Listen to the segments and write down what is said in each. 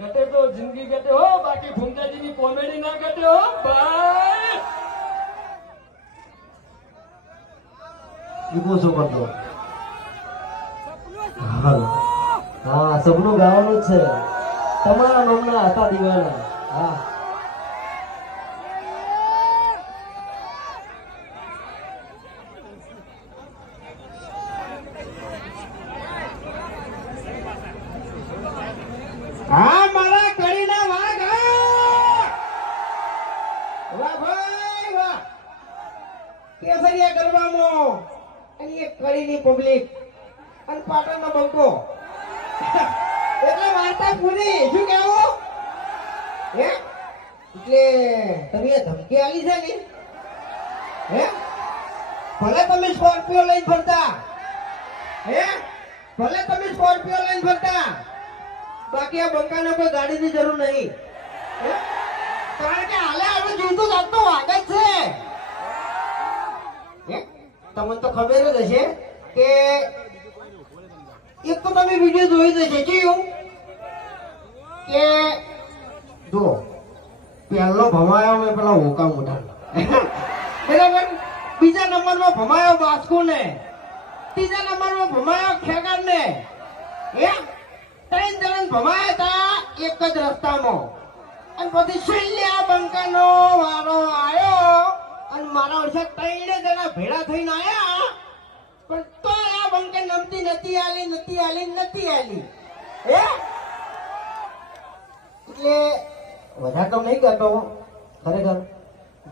ઘટે તો જિંદગી ઘટે હો, બાકી ભૂમતાજી ની કોમેડી ના ઘટે હો ભાઈ ઈકો શું કરતો હા સપનું ગાવાનું છે. તમારા નામના હતા દીવાના. હા. હા મારા કડીના વાઘ હા! વાહ ભાઈ વાહ કેસરિયા ગરબામાં અને એક કડીની પબ્લિક અને પાટણનો બંકો એટલે વાર્તા પૂરી શું કેવું હે એટલે તમે આ ધમકી આલી છે ને હે ભલે તમે સ્કોર્પિયો લઈને ફરતા હે ભલે તમે સ્કોર્પિયો લઈને ફરતા બાકી આ બંકાને કોઈ ગાડીની જરૂર નહીં? કારણ કે હાલે આપણે જીવતું જાતનું વાગત છે. તમને તો ખબર જ હશે કે એક તો તમે વીડિયો જોઈ જશે જોયું? કે જો પહેલો ભમાયો મેં પેલા હોકા મોઢા બરાબર? બીજા નંબરમાં ભમાયો બાસ્કો ને ત્રીજા નંબરમાં ભમાયો ખેગાર ને હે? ત્રણ જણ ભમાયા હતા એક જ રસ્તામાં. અને પછી છેલ્લે આ બંકાનો વારો આવ્યો અને મારા વર્ષે ત્રણે જણા ભેળા થઈને આવ્યા પણ તો આ બંકે નમતી નથી આલી નથી આલી નથી આલી. હે? એટલે વધારે તો નહીં કરતો ખરેખર.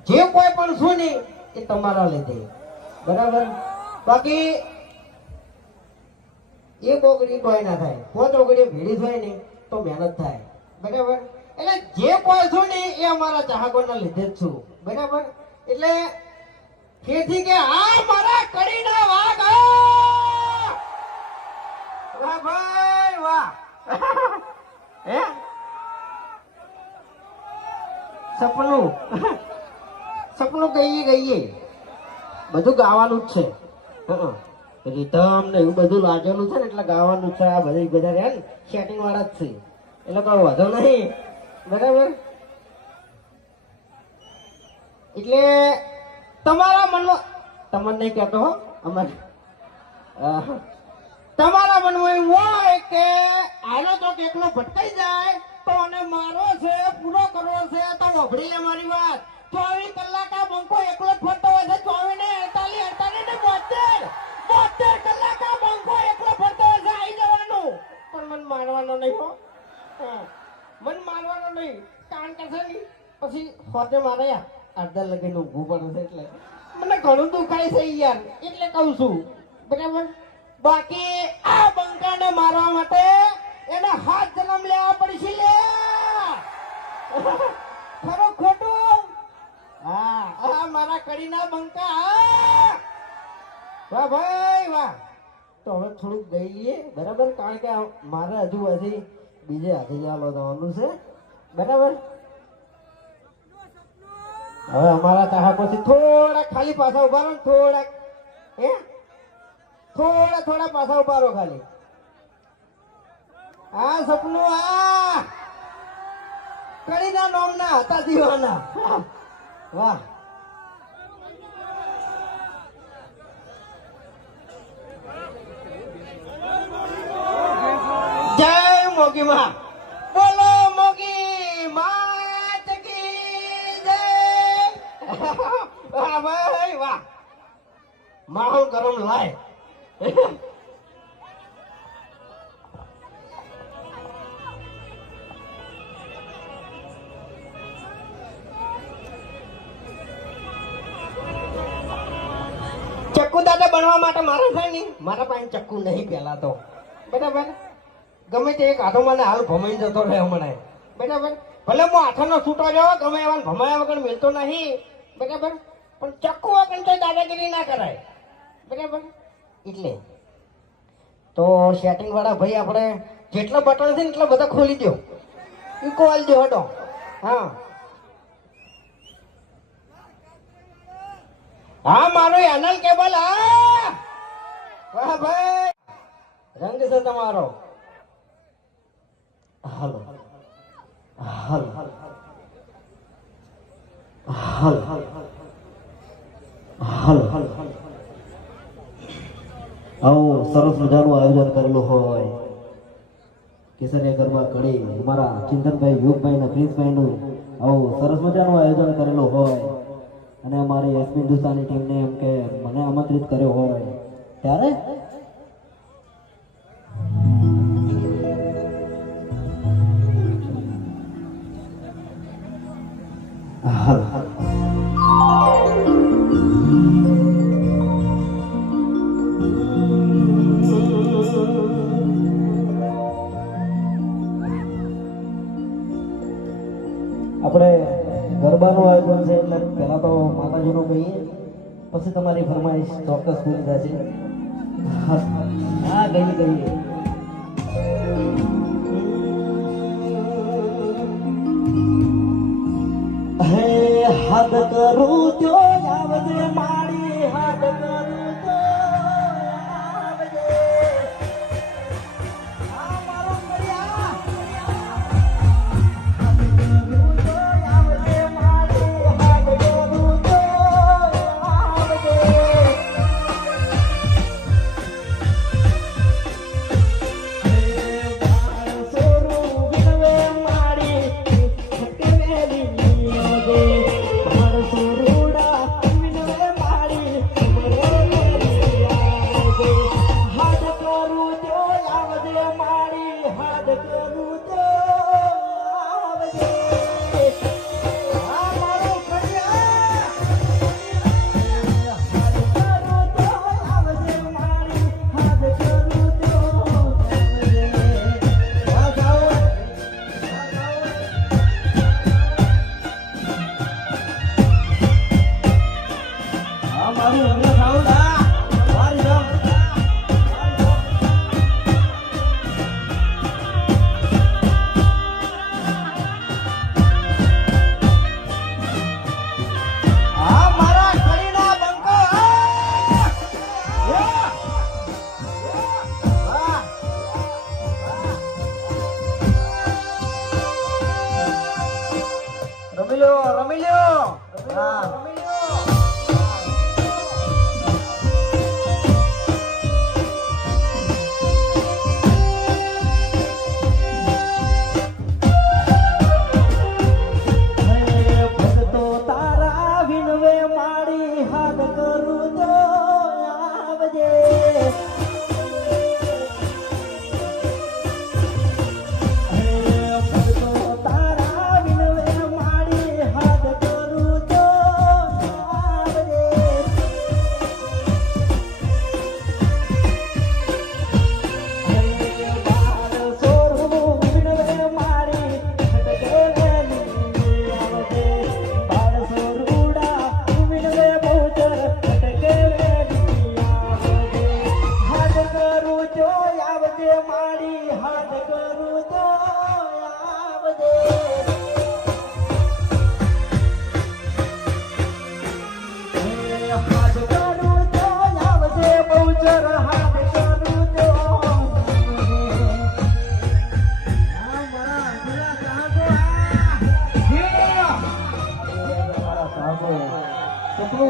જે કોઈ પણ શું નહીં એ તમારા લીધે. બરાબર? બાકી એક ઓગળી કોઈ ના થાય. પોત ઓગળી ભેળી થાય ને તો મહેનત થાય. બરાબર? એટલે જે કોઈ છું ને એ અમારા ચાહકોના લીધે જ છું. બરાબર? એટલે ફેરથી કે આ મારા કડીના વાઘ! વાહ ભાઈ, વાહ. હે? સપનું. સપનું ગઈએ ગઈએ. બધું ગાવાનું જ છે. હં. રીધમ ને એવું બધું લાગેલું છે ને એટલે ગાવાનું છે, આ બધા બધા રહ્યા ને સેટિંગ વાળા જ છે. એટલે કોઈ વધો નહીં. બરાબર? એટલે તમારા મનમાં તમને નહીં કહેતો અમારે તમારા મનમાં એવું હોય કે આનો તો એકલો ભટકાઈ જાય, તો અને મારો છે, પૂરો કરવો છે, તો વભડી લે મારી વાત. ચોવીસ કલાક આ બંકો એકલો જ ફરતો હોય છે ચોવીસ ને અડતાલીસ અડતાલીસ ને બોતેર. બોતેર કલાક આ બંકો એકલો ફરતો છે આવી જવાનું. પણ મન મારવાનો નહીં હો. મન મારવાનો નહીં. કારણ કે પછી હોતે મારે અડધા લગીને ઊભું પડે એટલે. મને ઘણું દુખાય છે યાર. એટલે કહું છું. બરાબર? બાકી આ બંકાને મારવા માટે એને હાથ જન્મ લેવા પડશે લે. ખરો ખોટું. હા, આ મારા કડીના બંકા. વાહ ભાઈ, વાહ. તો હવે થોડુંક ગઈએ બરાબર? કારણ કે મારે હજુ હજી બીજે હાથે ચાલો જવાનું છે. બરાબર? હવે અમારા ચાહકોથી થોડા ખાલી પાછા ઊભા રહો ને થોડા હે? થોડા થોડા પાછા ઊભા રહો ખાલી. આ સપનું, આ! કડીના નોમના હતા દીવાના. વાહ જય મોગી માં બોલો મોગી, માત કી જય. વાહ, ભાઈ, વાહ. માહોલ ગરમ લાય. ચક્કુ દાદા બનવા માટે મારે થાય નહીં મારા પાસે ચક્કુ નહીં પેલા તો બરાબર? ગમે તે એક હાથો મને હાલ ભમાઈ જતો રહે મને. બરાબર? ભલે હું હાથોનો છૂટો રહ્યો, ગમે એવા ભમાયા વગર મિલતો નહીં. બરાબર? પણ ચક્કુ વગર તો દાદાગીરી ના કરાય. બરાબર? એટલે. તો સેટિંગ વાળા ભાઈ આપણે જેટલા બટન છે ને એટલા બધા ખોલી દો ઇકો આલી દો હા. હા, મારો એનલ કેબલ હા. વાહ ભાઈ. રંગ છે તમારો. હાલો હાલ હાલ હાલ હાલ આવું સરસ મજાનું આયોજન કરેલું હોય. કેસરિયા ઘરમાં કડી અમારા ચિંતનભાઈ, યુગભાઈ ને પ્રિન્સભાઈનું આવું સરસ મજાનું આયોજન કરેલું હોય. અને અમારી એસપી દુસાની ટીમને એમ કે મને આમંત્રિત કર્યો હોય. ત્યારે પછી તમારી ફરમાઈશ ચોક્કસ પૂરી થશે હા ગઈ ગઈ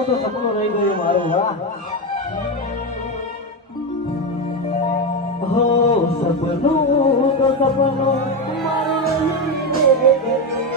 તો સપનું રહી ગયું મારું વાહ હો સપનું તો સપનું મારું રહી ગયું.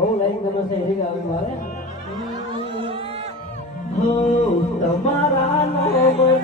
બહુ લાઈન ગમે છે મારે. તમારા નામના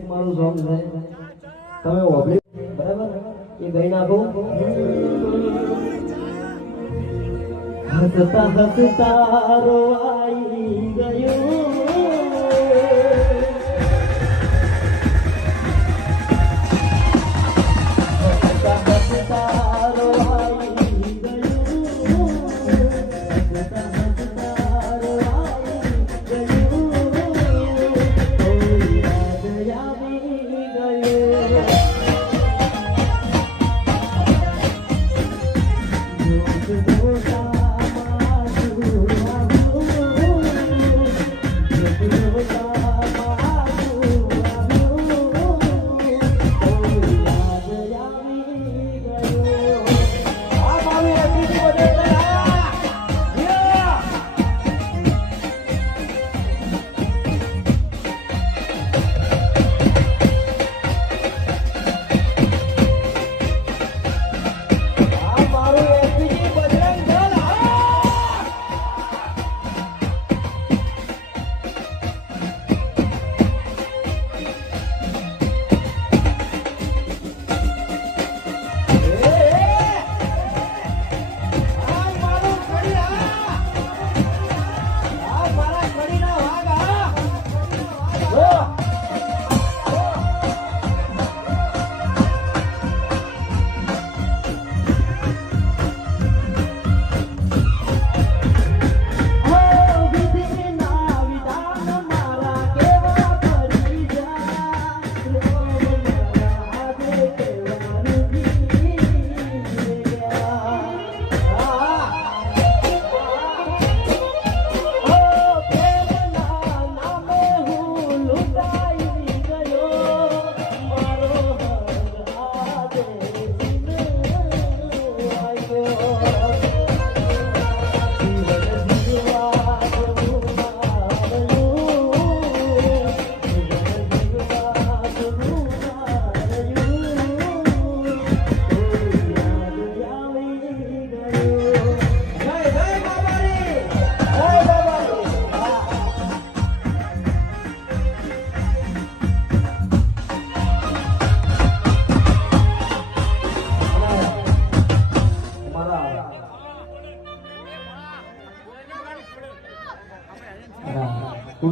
નું સોંગ છે. તમે ઓબળી બરાબર? એ ગઈ નાખો હસતા હસતા રોવાઈ ગયું.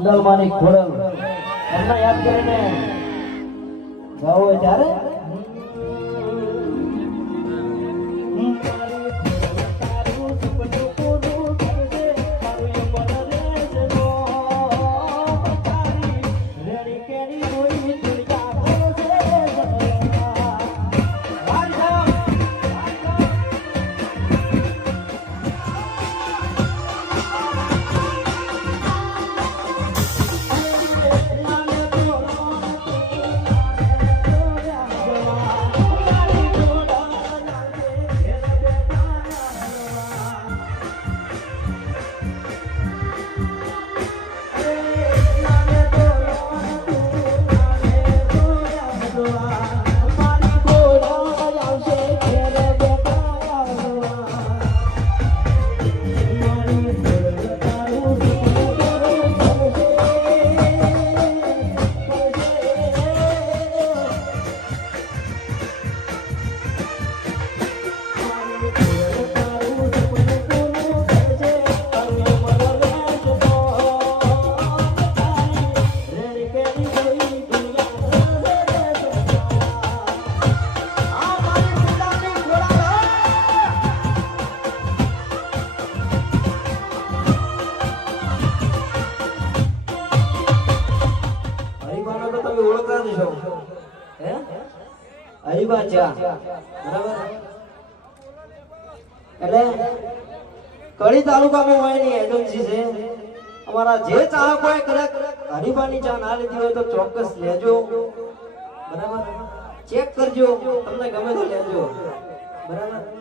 કુંડલ માની ખોડલ એમને યાદ કરીને ગાવું હોય ત્યારે બરાબર? એટલે કડી તાલુકામાં હોયની એજન્સી છે, અમારા જે ચાહકોએ કદાચ હરિભાની ચા ના લીધી હોય તો ચોક્કસ લેજો. બરાબર? ચેક કરજો. તમને ગમે તો લેજો. બરાબર?